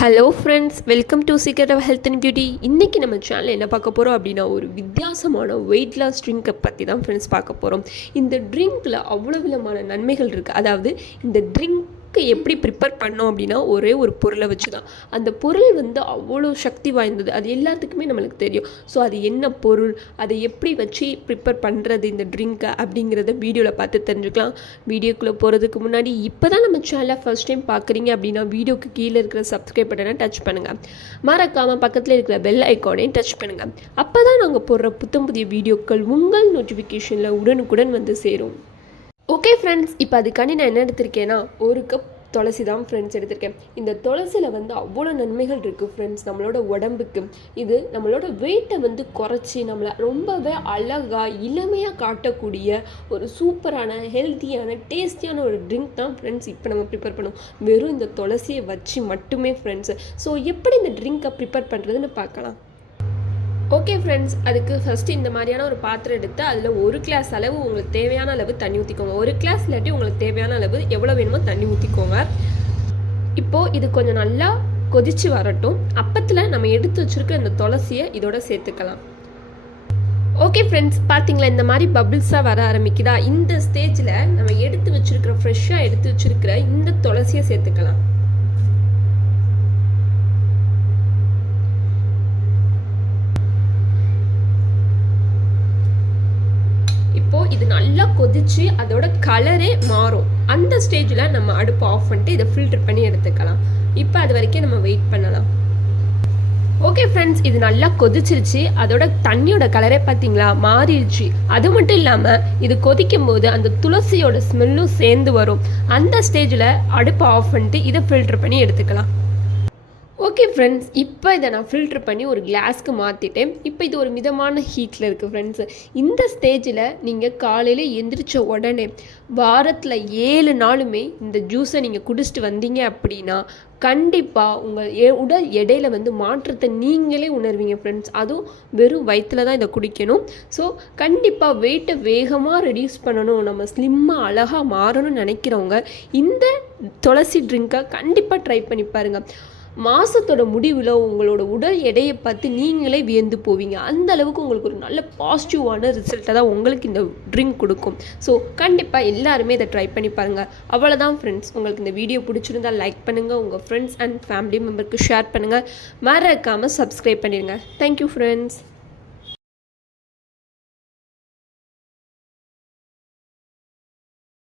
Hello friends welcome to secret of health and beauty இன்றைக்கி நம்ம சேனலில் என்ன பார்க்க போகிறோம் அப்படின்னா ஒரு வித்தியாசமான வெயிட் லாஸ் ட்ரிங்கை பற்றி தான் ஃப்ரெண்ட்ஸ் பார்க்க போகிறோம் இந்த ட்ரிங்க்கில் அவ்வளோ விதமான நன்மைகள் இருக்குது அதாவது இந்த ட்ரிங்க் ட்ரிங்க்கு எப்படி ப்ரிப்பேர் பண்ணோம் அப்படின்னா ஒரே ஒரு பொருளை வச்சு தான் அந்த பொருள் வந்து அவ்வளோ சக்தி வாய்ந்தது. அது எல்லாத்துக்குமே நம்மளுக்கு தெரியும். ஸோ அது என்ன பொருள்? அதை எப்படி வச்சு ப்ரிப்பேர் பண்ணுறது இந்த ட்ரிங்க்கை அப்படிங்கிறத வீடியோவில் பார்த்து தெரிஞ்சுக்கலாம். வீடியோக்குள்ளே போகிறதுக்கு முன்னாடி இப்போ தான் நம்ம சேனலை ஃபர்ஸ்ட் டைம் பார்க்குறீங்க அப்படின்னா வீடியோக்கு கீழே இருக்கிற சப்ஸ்கிரைப் பட்டனை டச் பண்ணுங்கள் மறக்காமல் பக்கத்தில் இருக்கிற பெல் ஐக்கானையும் டச் பண்ணுங்கள் அப்போ தான் நாங்கள் போடுற புத்தம் புதிய வீடியோக்கள் உங்கள் நோட்டிஃபிகேஷனில் உடனுக்குடன் வந்து சேரும். ஓகே ஃப்ரெண்ட்ஸ் இப்போ அதுக்காண்டி நான் என்ன எடுத்திருக்கேன்னா ஒரு கப் துளசி தான் ஃப்ரெண்ட்ஸ் எடுத்திருக்கேன். இந்த துளசியில் வந்து அவ்வளோ நன்மைகள் இருக்குது ஃப்ரெண்ட்ஸ் நம்மளோட உடம்புக்கு. இது நம்மளோட வெயிட்டை வந்து குறைச்சி நம்மளை ரொம்பவே அழகாக இளமையாக காட்டக்கூடிய ஒரு சூப்பரான ஹெல்த்தியான டேஸ்டியான ஒரு ட்ரிங்க் தான் ஃப்ரெண்ட்ஸ் இப்போ நம்ம ப்ரிப்பேர் பண்ணுவோம் வெறும் இந்த துளசியை வச்சு மட்டுமே ஃப்ரெண்ட்ஸ் ஸோ எப்படி இந்த ட்ரிங்க்கை ப்ரிப்பேர் பண்ணுறதுன்னு பார்க்கலாம். ஓகே ஃப்ரெண்ட்ஸ் அதுக்கு ஃபஸ்ட்டு இந்த மாதிரியான ஒரு பாத்திரம் எடுத்து அதில் ஒரு கிளாஸ் அளவு உங்களுக்கு தேவையான அளவு தண்ணி ஊற்றிக்கோங்க ஒரு கிளாஸ் இல்லாட்டி உங்களுக்கு தேவையான அளவு எவ்வளோ வேணுமோ தண்ணி ஊற்றிக்கோங்க இப்போது இது கொஞ்சம் நல்லா கொதிச்சு வரட்டும். அப்பத்தில் நம்ம எடுத்து வச்சுருக்க இந்த துளசியை இதோட சேர்த்துக்கலாம். ஓகே ஃப்ரெண்ட்ஸ் பார்த்தீங்களா இந்த மாதிரி பபிள்ஸாக வர ஆரம்பிக்குதா? இந்த ஸ்டேஜில் நம்ம எடுத்து வச்சுருக்கிற ஃப்ரெஷ்ஷாக எடுத்து வச்சுருக்கிற இந்த துளசியை சேர்த்துக்கலாம். ஃபுல்லாக நல்லா கொதிச்சு அதோட கலரே மாறும். அந்த ஸ்டேஜில் நம்ம அடுப்பு ஆஃப் பண்ணிட்டு இதை ஃபில்டர் பண்ணி எடுத்துக்கலாம். இப்போ அது வரைக்கும் நம்ம வெயிட் பண்ணலாம். ஓகே ஃப்ரெண்ட்ஸ் இது நல்லா கொதிச்சிருச்சு. அதோட தண்ணியோட கலரே பார்த்தீங்களா மாறிடுச்சு. அது மட்டும் இல்லாமல் இது கொதிக்கும் போது அந்த துளசியோட ஸ்மெல்லும் சேர்ந்து வரும். அந்த ஸ்டேஜில் அடுப்பை ஆஃப் பண்ணிட்டு இதை ஃபில்டர் பண்ணி எடுத்துக்கலாம். ஓகே ஃப்ரெண்ட்ஸ் இப்போ இதை நான் ஃபில்ட்ரு பண்ணி ஒரு கிளாஸ்க்கு மாற்றிட்டேன் இப்போ இது ஒரு மிதமான ஹீட்டில் இருக்குது ஃப்ரெண்ட்ஸ் இந்த ஸ்டேஜில் நீங்கள் காலையில் எந்திரிச்ச உடனே வாரத்தில் ஏழு நாளுமே இந்த ஜூஸை நீங்கள் குடிச்சிட்டு வந்தீங்க அப்படின்னா கண்டிப்பாக உங்கள் உடல் எடையில் வந்து மாற்றத்தை நீங்களே உணர்வீங்க ஃப்ரெண்ட்ஸ் அதுவும் வெறும் வயிற்றில் தான் இதை குடிக்கணும். ஸோ கண்டிப்பாக வெயிட்டை வேகமாக ரெடியூஸ் பண்ணணும். நம்ம ஸ்லிம்மாக அழகாக மாறணும்னு நினைக்கிறவங்க இந்த துளசி ட்ரிங்கை கண்டிப்பாக ட்ரை பண்ணி பாருங்கள் மாதத்தோட முடிவில் உங்களோட உடல் எடையை பார்த்து நீங்களே வியந்து போவீங்க. அந்த அளவுக்கு உங்களுக்கு ஒரு நல்ல பாசிட்டிவான ரிசல்ட்டை தான் உங்களுக்கு இந்த ட்ரிங்க் கொடுக்கும். ஸோ கண்டிப்பாக எல்லாருமே இதை ட்ரை பண்ணி பாருங்கள் அவ்வளோதான் ஃப்ரெண்ட்ஸ் உங்களுக்கு இந்த வீடியோ பிடிச்சிருந்தா லைக் பண்ணுங்கள் உங்கள் ஃப்ரெண்ட்ஸ் அண்ட் ஃபேமிலி மெம்பருக்கு ஷேர் பண்ணுங்கள் மறக்காமல் சப்ஸ்கிரைப் பண்ணிடுங்க. Thank you friends